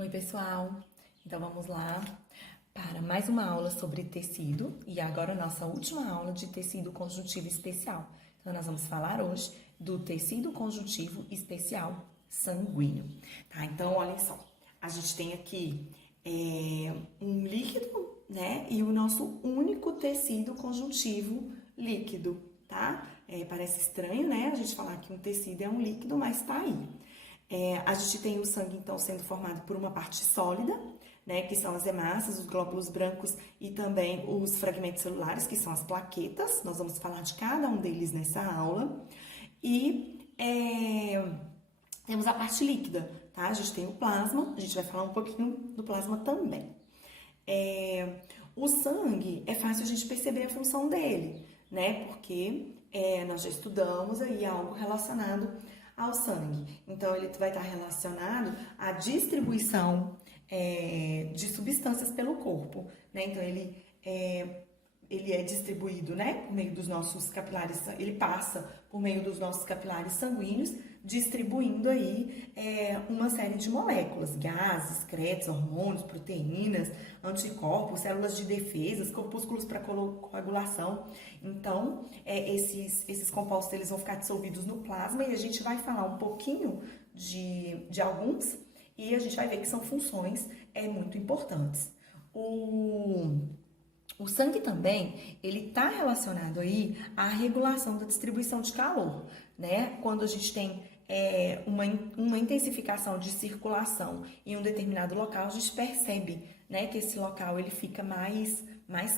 Oi, pessoal! Então vamos lá para mais uma aula sobre tecido e agora nossa última aula de tecido conjuntivo especial. Então nós vamos falar hoje do tecido conjuntivo especial sanguíneo, tá? Então olhem só, a gente tem aqui um líquido, né? E o nosso único tecido conjuntivo líquido, tá? Parece estranho, né? A gente falar que um tecido é um líquido, mas tá aí. A gente tem o sangue, então, sendo formado por uma parte sólida, né, que são as hemácias, os glóbulos brancos e também os fragmentos celulares, que são as plaquetas. Nós vamos falar de cada um deles nessa aula. E temos a parte líquida, tá? A gente tem o plasma, a gente vai falar um pouquinho do plasma também. O sangue, é fácil a gente perceber a função dele, né? Porque nós já estudamos aí algo relacionado ao sangue. Então, ele vai estar relacionado à distribuição de substâncias pelo corpo, né? Então, ele é distribuído, né, por meio dos nossos capilares, ele passa por meio dos nossos capilares sanguíneos, distribuindo aí uma série de moléculas, gases, excretos, hormônios, proteínas, anticorpos, células de defesa, corpúsculos para coagulação. Então, esses compostos eles vão ficar dissolvidos no plasma e a gente vai falar um pouquinho de alguns e a gente vai ver que são funções muito importantes. O sangue também, ele está relacionado aí à regulação da distribuição de calor, né? Quando a gente tem uma intensificação de circulação em um determinado local, a gente percebe, né, que esse local ele fica mais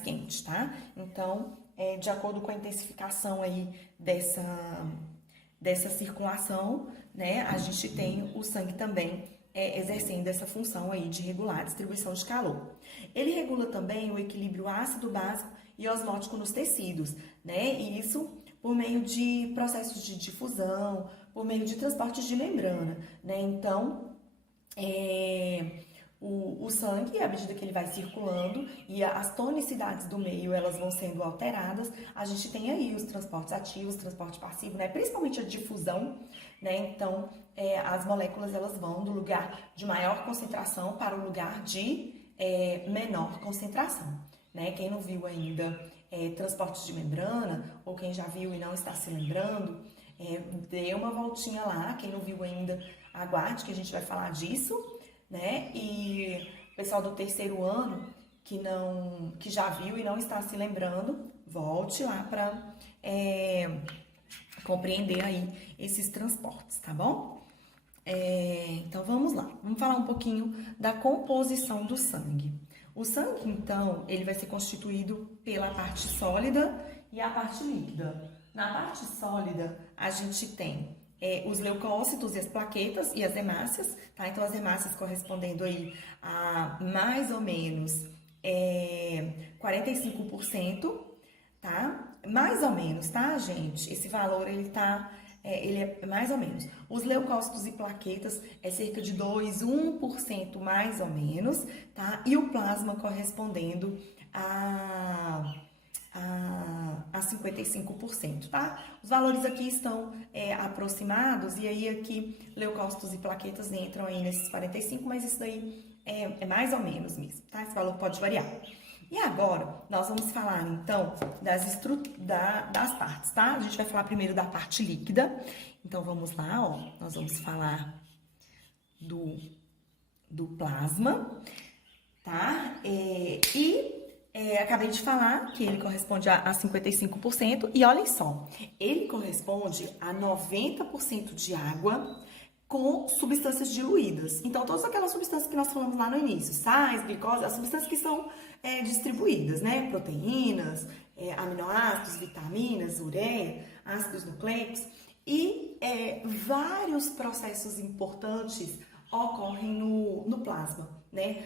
quente, tá? Então, de acordo com a intensificação aí dessa circulação, né, a gente tem o sangue também exercendo essa função aí de regular a distribuição de calor. Ele regula também o equilíbrio ácido-básico e osmótico nos tecidos, né? E isso por meio de processos de difusão, por meio de transporte de membrana, né? Então, o sangue, à medida que ele vai circulando e as tonicidades do meio elas vão sendo alteradas, a gente tem aí os transportes ativos, transporte passivo, né? Principalmente a difusão, né? Então, as moléculas elas vão do lugar de maior concentração para o lugar de menor concentração, né? Quem não viu ainda transporte de membrana, ou quem já viu e não está se lembrando, dê uma voltinha lá. Quem não viu ainda, aguarde que a gente vai falar disso, né? E o pessoal do terceiro ano que já viu e não está se lembrando, volte lá para compreender aí esses transportes, tá bom? Então vamos lá, vamos falar um pouquinho da composição do sangue. O sangue, então, ele vai ser constituído pela parte sólida e a parte líquida. Na parte sólida, a gente tem os leucócitos e as plaquetas e as hemácias, tá? Então, as hemácias correspondendo aí a mais ou menos 45%, tá? Mais ou menos, tá, gente? Esse valor, ele é mais ou menos. Os leucócitos e plaquetas é cerca de 1% mais ou menos, tá? E o plasma correspondendo a 55%, tá? Os valores aqui estão aproximados e aí aqui leucócitos e plaquetas entram aí nesses 45, mas isso daí é mais ou menos mesmo, tá? Esse valor pode variar. E agora, nós vamos falar, então, das partes, tá? A gente vai falar primeiro da parte líquida. Então, vamos lá, ó. Nós vamos falar do plasma, tá? Acabei de falar que ele corresponde a 55%. E olhem só, ele corresponde a 90% de água com substâncias diluídas. Então, todas aquelas substâncias que nós falamos lá no início, sais, glicose, as substâncias que são distribuídas, né? Proteínas, aminoácidos, vitaminas, ureia, ácidos nucleicos. E vários processos importantes ocorrem no plasma, né?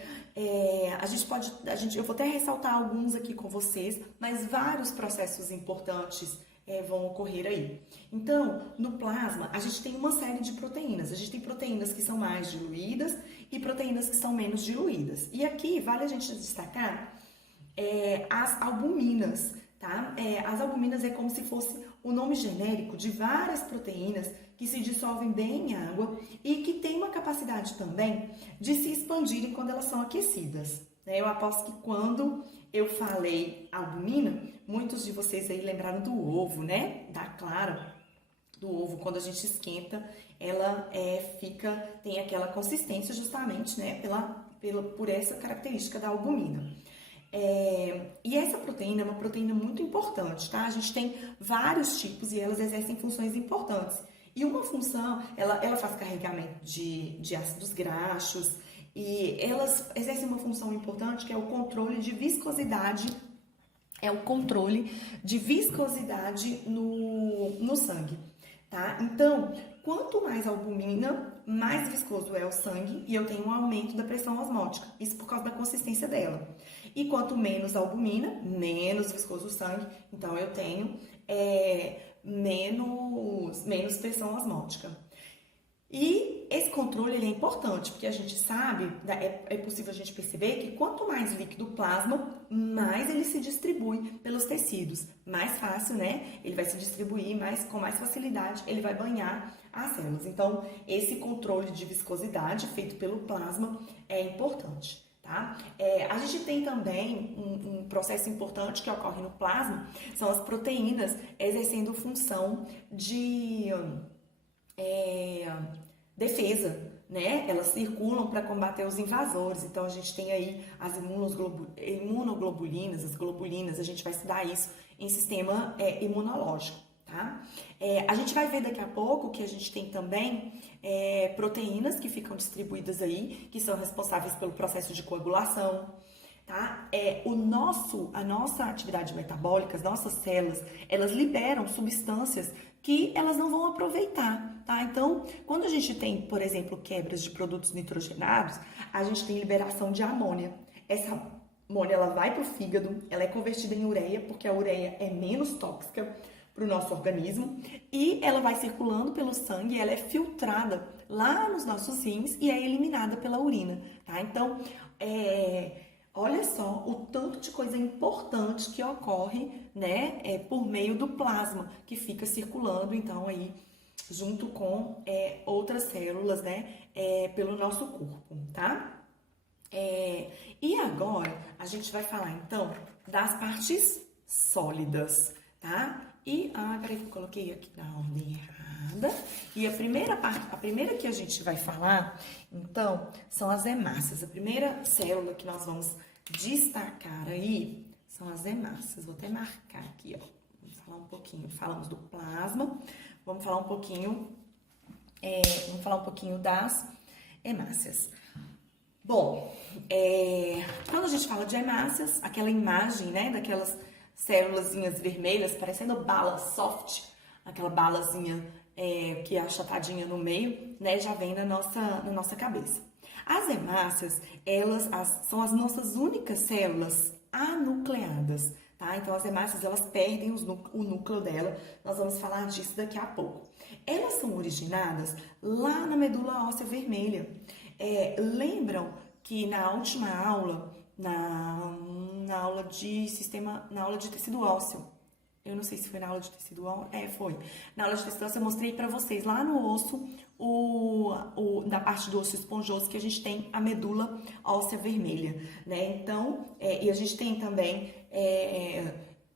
Eu vou até ressaltar alguns aqui com vocês, mas vários processos importantes vão ocorrer aí. Então, no plasma, a gente tem uma série de proteínas. A gente tem proteínas que são mais diluídas e proteínas que são menos diluídas. E aqui, vale a gente destacar as albuminas, tá? As albuminas é como se fosse o nome genérico de várias proteínas que se dissolvem bem em água e que têm uma capacidade também de se expandirem quando elas são aquecidas. Eu aposto que quando eu falei albumina, muitos de vocês aí lembraram do ovo, né? Da clara do ovo, quando a gente esquenta, ela tem aquela consistência justamente, né? Por essa característica da albumina. E essa proteína é uma proteína muito importante, tá? A gente tem vários tipos e elas exercem funções importantes. E uma função, ela faz carregamento de ácidos graxos e elas exercem uma função importante que é o controle de viscosidade, no sangue, tá? Então, quanto mais albumina, mais viscoso é o sangue e eu tenho um aumento da pressão osmótica, isso por causa da consistência dela. E quanto menos albumina, menos viscoso o sangue, então eu tenho menos pressão osmótica. E esse controle ele é importante, porque a gente sabe, é possível a gente perceber que quanto mais líquido o plasma, mais ele se distribui pelos tecidos. Mais fácil, né? Ele vai se distribuir com mais facilidade, ele vai banhar as células. Então, esse controle de viscosidade feito pelo plasma é importante. Tá? A gente tem também um processo importante que ocorre no plasma, são as proteínas exercendo função de defesa, né? Elas circulam para combater os invasores. Então, a gente tem aí as imunoglobulinas, as globulinas, a gente vai estudar isso em sistema imunológico, tá? A gente vai ver daqui a pouco que a gente tem também proteínas que ficam distribuídas aí, que são responsáveis pelo processo de coagulação, tá? A nossa atividade metabólica, as nossas células, elas liberam substâncias que elas não vão aproveitar, tá? Então, quando a gente tem, por exemplo, quebras de produtos nitrogenados, a gente tem liberação de amônia. Essa amônia, ela vai para o fígado, ela é convertida em ureia, porque a ureia é menos tóxica para o nosso organismo, e ela vai circulando pelo sangue, ela é filtrada lá nos nossos rins e é eliminada pela urina, tá? Então, olha só o tanto de coisa importante que ocorre, né, por meio do plasma que fica circulando, então, aí, junto com outras células, né, pelo nosso corpo, tá? E agora, a gente vai falar, então, das partes sólidas, tá? Peraí que eu coloquei aqui na ordem errada. E a primeira que a gente vai falar, então, são as hemácias. A primeira célula que nós vamos destacar aí são as hemácias. Vou até marcar aqui, ó. Vamos falar um pouquinho. Falamos do plasma. Vamos falar um pouquinho das hemácias. Bom, quando a gente fala de hemácias, aquela imagem, né, daquelas célulazinhas vermelhas, parecendo bala soft, aquela balazinha que é achatadinha no meio, né, já vem na nossa cabeça. As hemácias, são as nossas únicas células anucleadas, tá? Então, as hemácias, elas perdem o núcleo dela, nós vamos falar disso daqui a pouco. Elas são originadas lá na medula óssea vermelha. Lembram que na última aula, na aula de tecido ósseo, eu não sei se foi na aula de tecido ósseo, foi. Na aula de tecido ósseo eu mostrei pra vocês lá no osso, na parte do osso esponjoso, que a gente tem a medula óssea vermelha, né? Então, e a gente tem também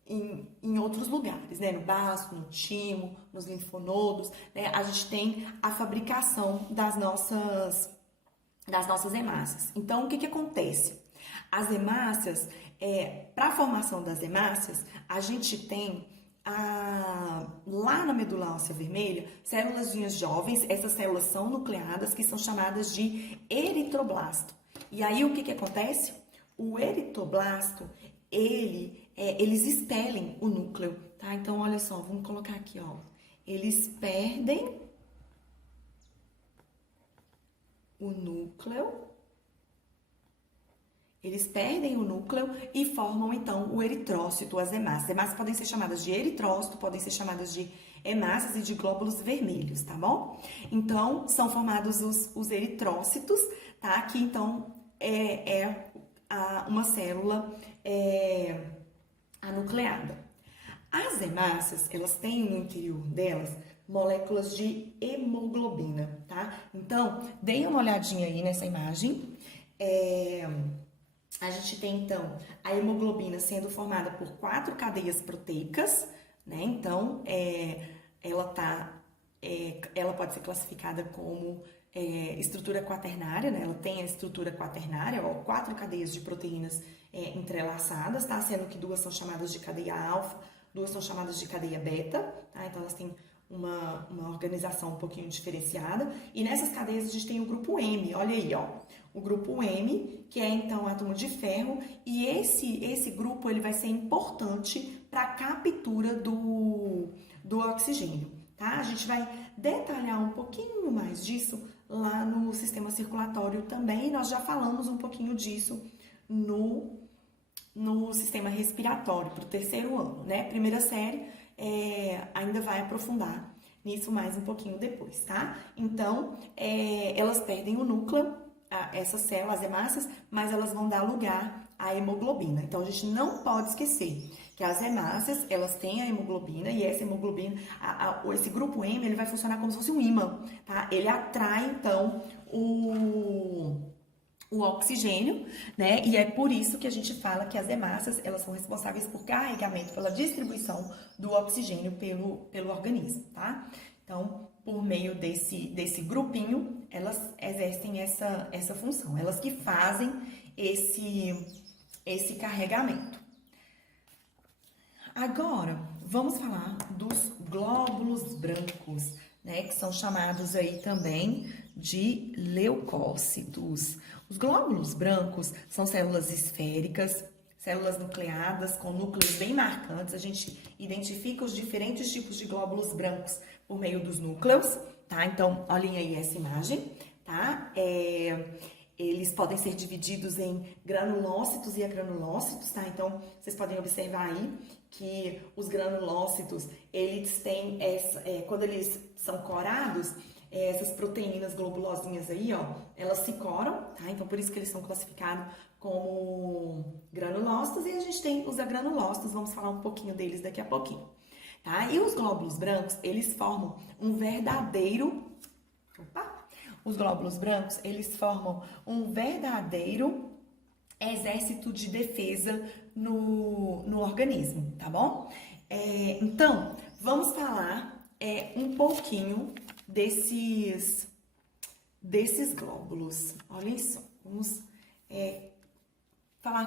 em outros lugares, né? No baço, no timo, nos linfonodos, né? A gente tem a fabricação das nossas hemácias. Então, o que acontece? As hemácias, para a formação das hemácias, a gente tem lá na medula óssea vermelha, célulazinhas jovens, essas células são nucleadas, que são chamadas de eritroblasto. E aí, o que acontece? O eritroblasto, eles expelem o núcleo, tá? Então, olha só, vamos colocar aqui, ó. Eles perdem o núcleo. Eles perdem o núcleo e formam, então, o eritrócito, as hemácias. As hemácias podem ser chamadas de eritrócito, podem ser chamadas de hemácias e de glóbulos vermelhos, tá bom? Então, são formados os eritrócitos, tá? Que, então, uma célula anucleada. As hemácias, elas têm no interior delas moléculas de hemoglobina, tá? Então, deem uma olhadinha aí nessa imagem. A gente tem, então, a hemoglobina sendo formada por 4 cadeias proteicas, né? Então, ela pode ser classificada como estrutura quaternária, né? Ela tem a estrutura quaternária, ó, 4 cadeias de proteínas entrelaçadas, tá? Sendo que 2 são chamadas de cadeia alfa, 2 são chamadas de cadeia beta, tá? Então, elas têm uma organização um pouquinho diferenciada. E nessas cadeias a gente tem o grupo M, olha aí, ó. O grupo M, que é então átomo de ferro, e esse grupo ele vai ser importante para a captura do oxigênio, tá? A gente vai detalhar um pouquinho mais disso lá no sistema circulatório também, nós já falamos um pouquinho disso no sistema respiratório, para o 3º ano, né? Primeira série ainda vai aprofundar nisso mais um pouquinho depois, tá? Então, elas perdem o núcleo, essas células, as hemácias, mas elas vão dar lugar à hemoglobina. Então, a gente não pode esquecer que as hemácias, elas têm a hemoglobina, e essa hemoglobina, esse grupo M, ele vai funcionar como se fosse um ímã, tá? Ele atrai, então, o oxigênio, né? E é por isso que a gente fala que as hemácias, elas são responsáveis por carregamento, pela distribuição do oxigênio pelo organismo, tá? Então, por meio desse grupinho, elas exercem essa função, elas que fazem esse carregamento. Agora, vamos falar dos glóbulos brancos, né, que são chamados aí também de leucócitos. Os glóbulos brancos são células esféricas, células nucleadas com núcleos bem marcantes. A gente identifica os diferentes tipos de glóbulos brancos por meio dos núcleos, tá? Então, olhem aí essa imagem, tá? Eles podem ser divididos em granulócitos e agranulócitos, tá? Então, vocês podem observar aí que os granulócitos, eles têm quando eles são corados, essas proteínas globulosinhas aí, ó, elas se coram, tá? Então, por isso que eles são classificados como granulócitos, e a gente tem os agranulócitos, vamos falar um pouquinho deles daqui a pouquinho, tá? E os glóbulos brancos, eles formam um verdadeiro... Os glóbulos brancos, eles formam um verdadeiro exército de defesa no organismo, tá bom? Então, vamos falar um pouquinho desses glóbulos. Olha isso, vamos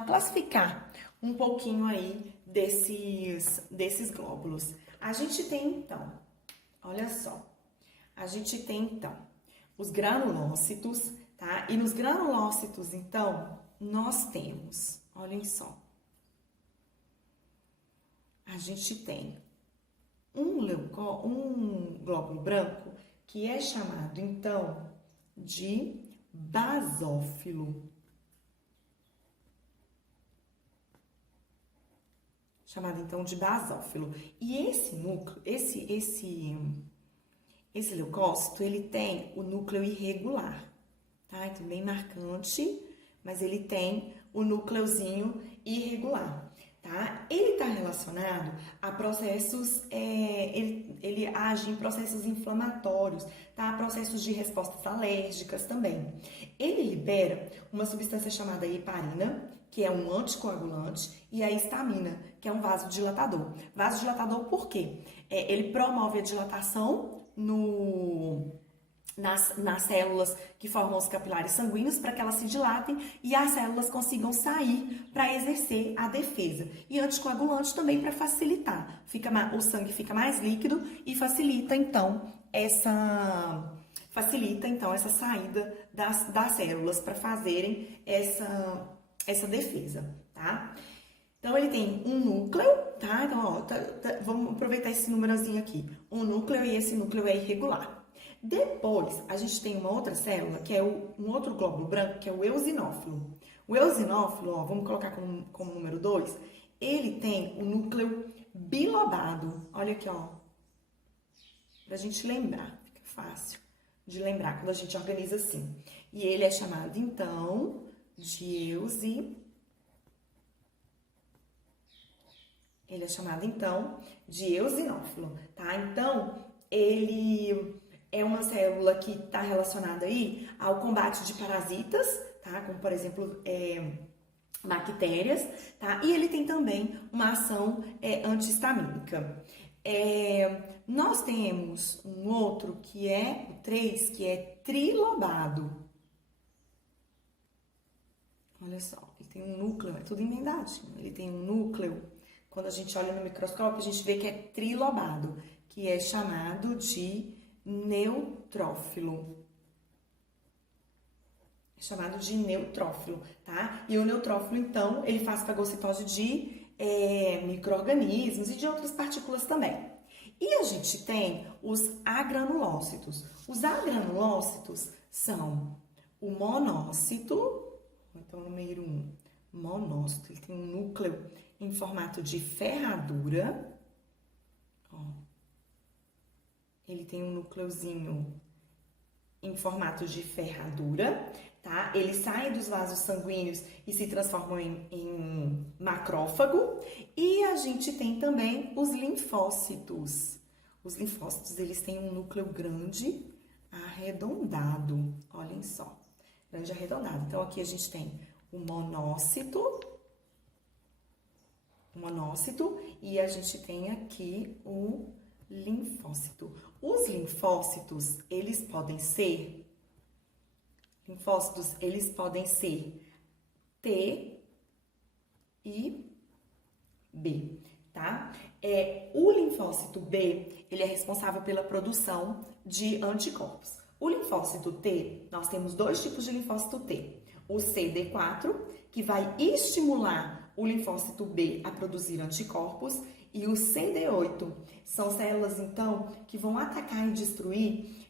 classificar um pouquinho aí desses glóbulos. A gente tem, então, olha só, a gente tem, então, os granulócitos, tá? E nos granulócitos, então, nós temos, olhem só, a gente tem um glóbulo branco que é chamado, então, de basófilo. Chamado, então, de basófilo. E esse núcleo, esse leucócito, ele tem o núcleo irregular, tá? Então, bem marcante, mas ele tem o núcleozinho irregular, tá? Ele está relacionado a processos, ele age em processos inflamatórios, tá? Processos de respostas alérgicas também. Ele libera uma substância chamada heparina, que é um anticoagulante, e a histamina, que é um vasodilatador. Vasodilatador por quê? Ele promove a dilatação nas células que formam os capilares sanguíneos para que elas se dilatem e as células consigam sair para exercer a defesa. E anticoagulante também para facilitar. O sangue fica mais líquido e facilita então essa saída das células para fazerem essa defesa, tá? Então, ele tem um núcleo, tá? Então, ó, vamos aproveitar esse númerozinho aqui. Um núcleo, e esse núcleo é irregular. Depois, a gente tem uma outra célula, que é um outro glóbulo branco, que é o eosinófilo. O eosinófilo, ó, vamos colocar como número 2, ele tem o núcleo bilobado. Olha aqui, ó. Pra gente lembrar, fica fácil de lembrar quando a gente organiza assim. E ele é chamado, então, de eosinófilo, tá? Então, ele é uma célula que está relacionada aí ao combate de parasitas, tá? Como, por exemplo, bactérias, tá? E ele tem também uma ação anti-histamínica. Nós temos um outro que é o 3, que é trilobado. Olha só, ele tem um núcleo, é tudo emendadinho. Ele tem um núcleo, quando a gente olha no microscópio, a gente vê que é trilobado, que é chamado de neutrófilo. É chamado de neutrófilo, tá? E o neutrófilo, então, ele faz fagocitose de micro-organismos e de outras partículas também. E a gente tem os agranulócitos. Os agranulócitos são o monócito, então número 1, monócito, ele tem um núcleo em formato de ferradura, ó. Ele tem um núcleozinho em formato de ferradura, tá? Ele sai dos vasos sanguíneos e se transforma em macrófago. E a gente tem também os linfócitos. Os linfócitos, eles têm um núcleo grande, arredondado. Olhem só, grande arredondado. Então, aqui a gente tem o monócito, e a gente tem aqui o linfócito. Os linfócitos, eles podem ser T e B, tá? O linfócito B, ele é responsável pela produção de anticorpos. O linfócito T, nós temos dois tipos de linfócito T. O CD4, que vai estimular o linfócito B a produzir anticorpos, e o CD8 são células, então, que vão atacar e destruir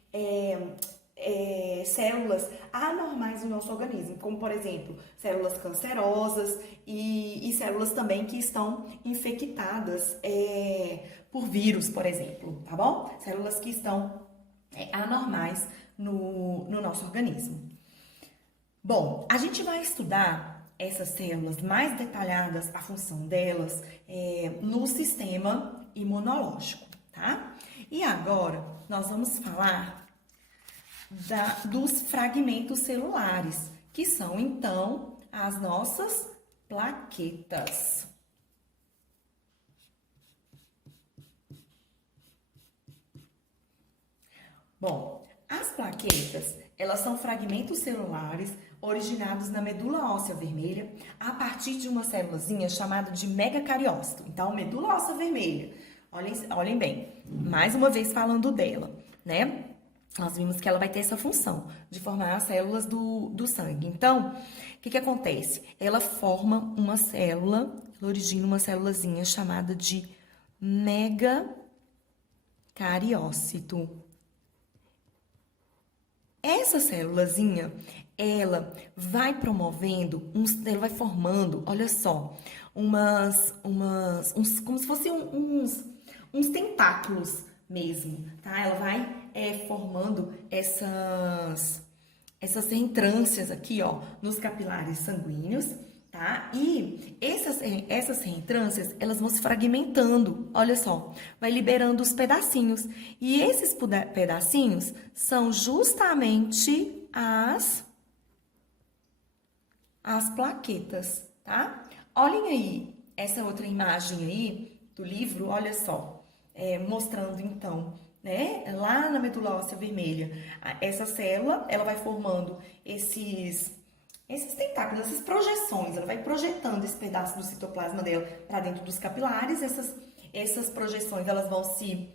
células anormais do nosso organismo, como, por exemplo, células cancerosas e células também que estão infectadas por vírus, por exemplo, tá bom? Células que estão anormais no nosso organismo. Bom, a gente vai estudar essas células mais detalhadas, a função delas no sistema imunológico, tá? E agora nós vamos falar dos fragmentos celulares, que são então as nossas plaquetas. Bom, as plaquetas, elas são fragmentos celulares originados na medula óssea vermelha a partir de uma célulazinha chamada de megacariócito. Então, medula óssea vermelha, olhem bem, mais uma vez falando dela, né? Nós vimos que ela vai ter essa função de formar as células do sangue. Então, o que acontece? Ela forma uma célula, ela origina uma célulazinha chamada de megacariócito. Essa célulazinha, ela vai promovendo, ela vai formando, olha só, como se fossem uns tentáculos mesmo, tá? Ela vai formando essas reentrâncias aqui, ó, nos capilares sanguíneos, tá? E essas reentrâncias, elas vão se fragmentando, olha só, vai liberando os pedacinhos. E esses pedacinhos são justamente as plaquetas, tá? Olhem aí essa outra imagem aí do livro, olha só, mostrando então, né, lá na medula óssea vermelha, essa célula, ela vai formando esses tentáculos, essas projeções, ela vai projetando esse pedaço do citoplasma dela para dentro dos capilares, essas projeções, elas vão se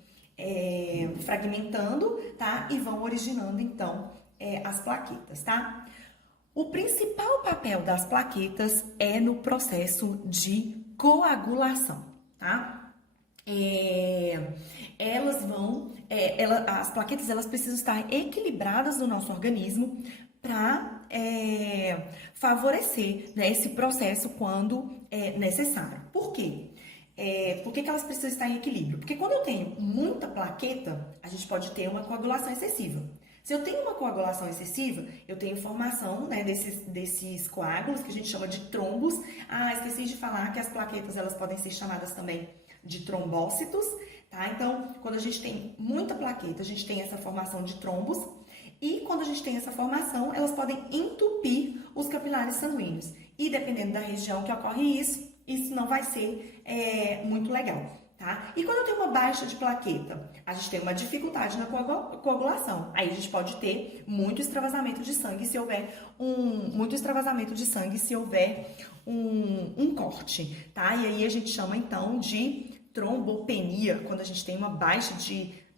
fragmentando, tá? E vão originando, então, as plaquetas, tá? O principal papel das plaquetas é no processo de coagulação, tá? As plaquetas, elas precisam estar equilibradas no nosso organismo para favorecer, né, esse processo quando necessário. Por quê? Por que elas precisam estar em equilíbrio? Porque quando eu tenho muita plaqueta, a gente pode ter uma coagulação excessiva. Se eu tenho uma coagulação excessiva, eu tenho formação, né, desses coágulos, que a gente chama de trombos. Esqueci de falar que as plaquetas, elas podem ser chamadas também de trombócitos, tá? Então, quando a gente tem muita plaqueta, a gente tem essa formação de trombos, e quando a gente tem essa formação, elas podem entupir os capilares sanguíneos. E dependendo da região que ocorre isso não vai ser muito legal, tá? E quando eu tenho uma baixa de plaqueta, a gente tem uma dificuldade na coagulação. Aí a gente pode ter muito extravasamento de sangue se houver um corte, tá? E aí a gente chama então de trombopenia, quando a gente tem uma baixa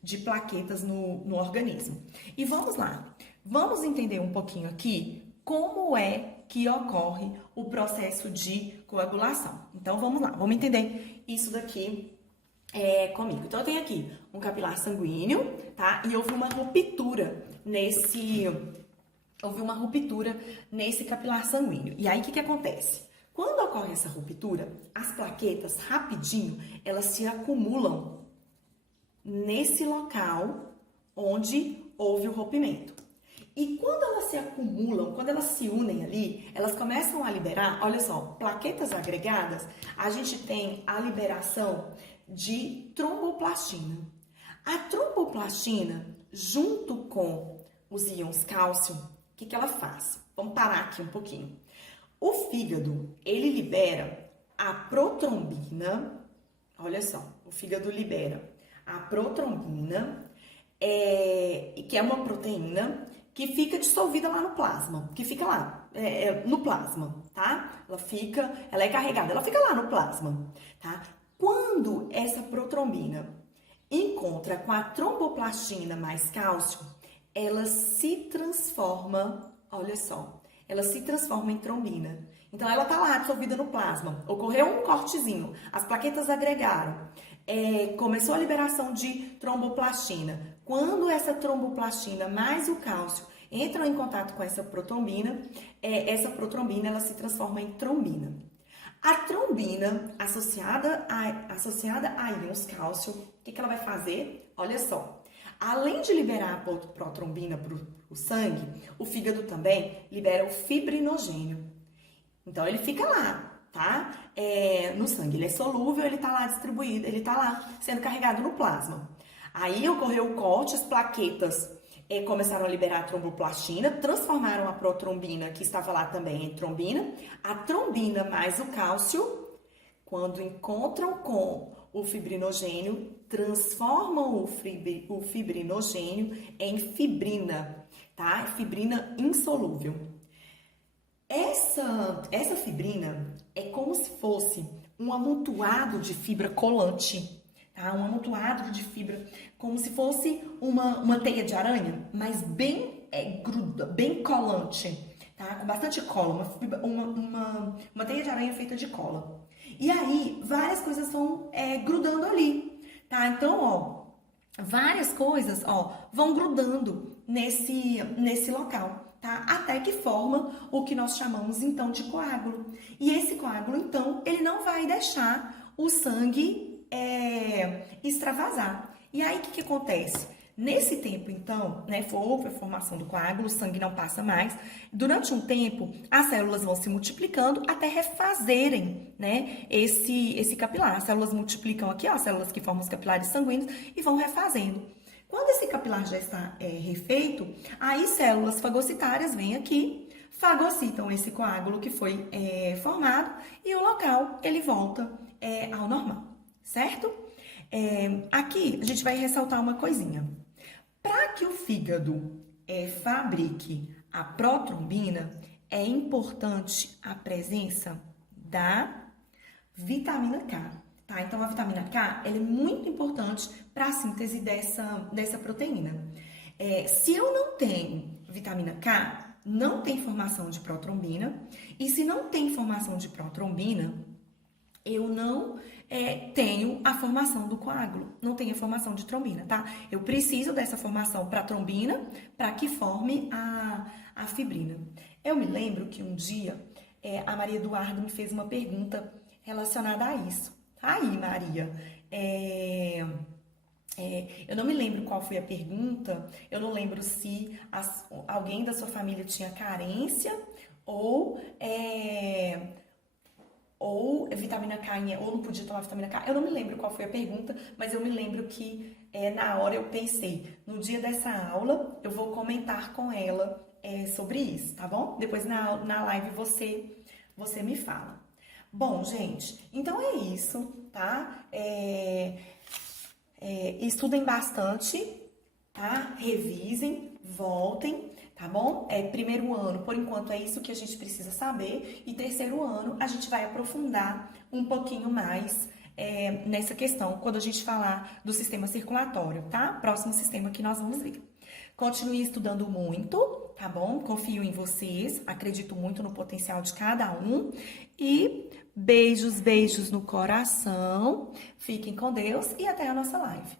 de plaquetas no organismo. E vamos lá, vamos entender um pouquinho aqui como é que ocorre o processo de coagulação. Então vamos lá, vamos entender isso daqui comigo. Então eu tenho aqui um capilar sanguíneo, tá? E houve uma ruptura nesse capilar sanguíneo. E aí o que acontece? Quando ocorre essa ruptura, as plaquetas rapidinho, elas se acumulam nesse local onde houve o rompimento. E quando elas se acumulam, quando elas se unem ali, elas começam a liberar, olha só, plaquetas agregadas, a gente tem a liberação de tromboplastina. A tromboplastina, junto com os íons cálcio, o que ela faz? Vamos parar aqui um pouquinho. O fígado, ele libera a protrombina, olha só, o fígado libera a protrombina, que é uma proteína que fica dissolvida lá no plasma, que fica lá no plasma, tá? Ela é carregada, ela fica lá no plasma, tá? Quando essa protrombina encontra com a tromboplastina mais cálcio, ela se transforma, olha só, ela se transforma em trombina. Então, ela tá lá dissolvida no plasma. Ocorreu um cortezinho, as plaquetas agregaram. Começou a liberação de tromboplastina. Quando essa tromboplastina mais o cálcio entram em contato com essa protrombina ela se transforma em trombina. A trombina, associada a íons cálcio, o que ela vai fazer? Olha só, além de liberar a protrombina para o sangue, o fígado também libera o fibrinogênio. Então, ele fica lá, tá? No sangue, ele é solúvel, ele tá lá distribuído, ele tá lá sendo carregado no plasma. Aí ocorreu o corte, as plaquetas começaram a liberar a tromboplastina, transformaram a protrombina, que estava lá também, em trombina. A trombina mais o cálcio, quando encontram com o fibrinogênio, transformam o fibrinogênio em fibrina, tá? Fibrina insolúvel. Essa fibrina é como se fosse um amontoado de fibra colante, tá? Um amontoado de fibra, como se fosse uma teia de aranha, mas bem gruda, bem colante, tá? Com bastante cola, uma teia de aranha feita de cola. E aí, várias coisas vão grudando ali, tá? Então, ó, várias coisas, ó, vão grudando nesse local. Tá? Até que forma o que nós chamamos então de coágulo. E esse coágulo, então, ele não vai deixar o sangue extravasar. E aí, o que acontece? Nesse tempo, então, né, houve a formação do coágulo, o sangue não passa mais. Durante um tempo, as células vão se multiplicando até refazerem, né, esse capilar. As células multiplicam aqui, ó, as células que formam os capilares sanguíneos, e vão refazendo. Quando esse capilar já está refeito, aí células fagocitárias vêm aqui, fagocitam esse coágulo que foi formado e o local ele volta ao normal, certo? Aqui a gente vai ressaltar uma coisinha. Para que o fígado fabrique a protrombina, é importante a presença da vitamina K. Tá? Então, a vitamina K ela é muito importante para a síntese dessa proteína. Se eu não tenho vitamina K, não tem formação de protrombina. E se não tem formação de protrombina, eu não tenho a formação do coágulo, não tenho a formação de trombina, tá? Eu preciso dessa formação para trombina para que forme a fibrina. Eu me lembro que um dia a Maria Eduarda me fez uma pergunta relacionada a isso. Aí, Maria, eu não me lembro qual foi a pergunta, eu não lembro se alguém da sua família tinha carência ou ou vitamina K, ou não podia tomar vitamina K. Eu não me lembro qual foi a pergunta, mas eu me lembro que na hora eu pensei, no dia dessa aula eu vou comentar com ela sobre isso, tá bom? Depois na live você me fala. Bom, gente, então é isso, tá? Estudem bastante, tá? Revisem, voltem, tá bom? Primeiro ano, por enquanto, é isso que a gente precisa saber. E terceiro ano, a gente vai aprofundar um pouquinho mais nessa questão, quando a gente falar do sistema circulatório, tá? Próximo sistema que nós vamos ver. Continue estudando muito, tá bom? Confio em vocês, acredito muito no potencial de cada um. E beijos, beijos no coração. Fiquem com Deus e até a nossa live.